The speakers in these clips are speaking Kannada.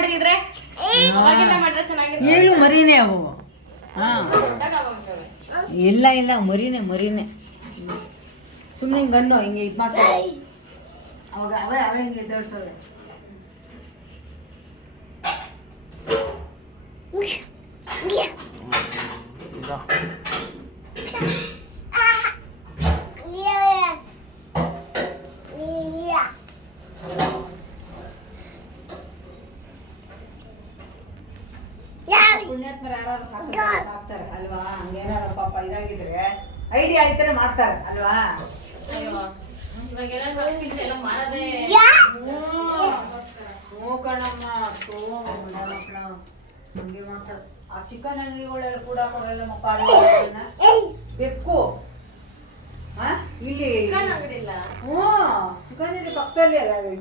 ಮಾಡಿದ್ರೆ ಏನು ಮರಿನೇ ಅವು. ಇಲ್ಲ ಇಲ್ಲ ಮರಿನೇ ಸುಮ್ಮನೆ ಹಿಂಗೆ ಅನ್ನೋ ಹಿಂಗೆ ಇದು ಮಾಡ್ತಾರೆ ಅವಾಗ ಅವೇ ಹಿಂಗೆ ಎದ್ದೇಳ್ತವೆ. ಪುಣ್ಯಾತ್ಮರು ಯಾರು ಸಾಕ್ತಾರೆ ಅಲ್ವಾ? ಹಂಗೇನಾರ ಪಾಪ ಇದಾಗಿದ್ರೆ ಐಡಿಯಾ ಇದ್ರೆ ಮಾಡ್ತಾರೆ ಅಲ್ವಾ? ಕಣಮ್ಮ ಹಂಗೆ ಮಾಡ್ತಾರೆ. ಆ ಚಿಕನ್ ಅಂಗಡಿಗಳೆಲ್ಲ ಕೂಡ ಕೊಡಲ್ಲ ಬೆಕ್ಕು ಇಲ್ಲಿ ಚಿಕನ್ ಇಲ್ಲಿ ಪಕ್ಕದಲ್ಲಿ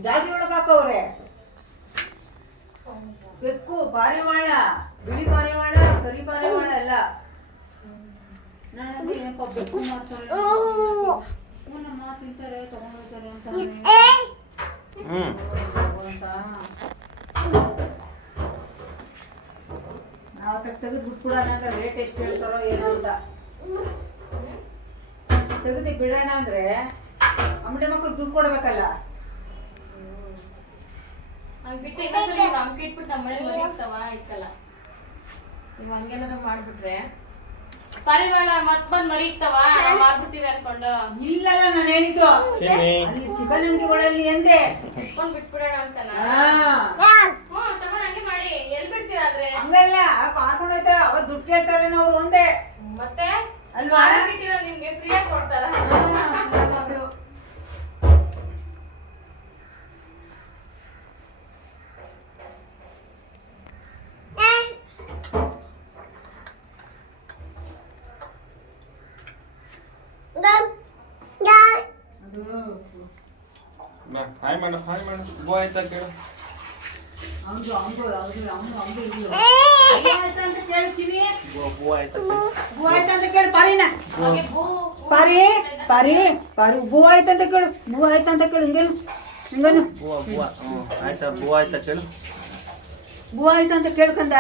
ಜಾತಿ ಒಳಗೆ ಹಾಕವ್ರೆ. ಬೆಕ್ಕು ಪಾರಿವಾಳ, ಬಿಳಿ ಪಾರಿವಾಳ, ಕರಿ ಪಾರಿವಾಳ ಎಲ್ಲ. ನಾನು ಏನಪ್ಪ ಬೆಕ್ಕು ಮಾಡ್ತಾರೆ ನಮ್ಮ ತಿಂತಾರೆ ತಗೊಂಡೋಗ್ತಾರೆ ಅಂತ ನಾವು ತೆಗೆದು ಬಿಟ್ಬಿಡೋಣ ಅಂದ್ರೆ ರೇಟ್ ಎಷ್ಟು ಹೇಳ್ತಾರೋ ಏನೋ ಅಂತ ತೆಗೆದು ಬಿಡೋಣ ಅಂದ್ರೆ ಅಂಗಡಿ ಮಕ್ಳು ದುಡ್ಡು ಕೊಡ್ಬೇಕಲ್ಲ. ಮಾಡ್ಬಿಟ್ರೆ ಪಾರಿವಾಳ ಮತ್ ಬಂದ್ ಮರಿತಾವ ಮಾಡ್ಬಿಡ್ತೀವಿ ಅನ್ಕೊಂಡು. ಇಲ್ಲಲ್ಲ ನಾನು ಹೇಳಿದ್ದು ಅಲ್ಲಿ ಚಿಕನ್ ಅಂಗಡಿಗಳಲ್ಲಿ ಎಂದೆ ಬಿಟ್ಬಿಡೋಣ ಅಂತಲ್ಲ. ಹಂಗೆ ಮಾಡಿ ಎಲ್ ಬಿಡ್ತೀರಾ ಆದ್ರೆ ಹಂಗಲ್ಲ ಮಾಡ್ಕೊಂಡು ಹೋಯ್ತಾ ಅವಾಗ ದುಡ್ಡು ಕೇಳ್ತಾರೆ ಅವ್ರು ಒಂದೇ ಮತ್ತೆ ಅಲ್ವಾ? ನಿಮ್ಗೆ ಫ್ರೀಯಾಗಿ ಕೊಡ್ತಾರ. ಹಾಯ್ ಮಾಡು ಬೋ ಆಯ್ತಾ ಕೇಳು. ಬೋ ಆಯ್ತಾ ಕೇಳು ಪಾರಿನ. ಪಾರಿ ಬೂ ಆಯ್ತಂತ ಕೇಳು. ಬೂ ಆಯ್ತಂತ ಕೇಳು. ಹಿಂಗೇನು ಹಿಂಗೇನು ಆಯ್ತಾ ಬೋ ಆಯ್ತಾ ಕೇಳು. ಬೂ ಆಯ್ತಂತ ಕೇಳ್ಕಂದ.